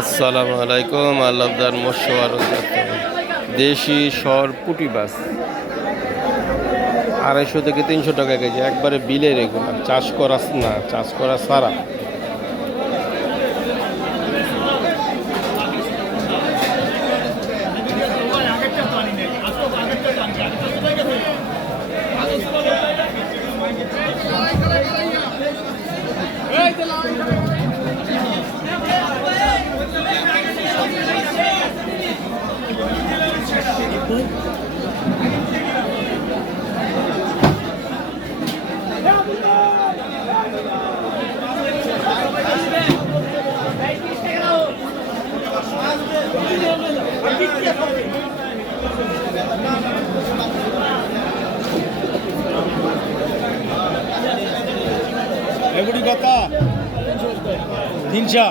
আসসালামু আলাইকুম। আল্লাহদার মৎস্য দেশি সর পুঁটি মাছ 250 থেকে 300 টাকা কেজি, একবারে বিলের এগুলো, চাষ করা না, চাষ করা সারা। এগুলি কত? 300।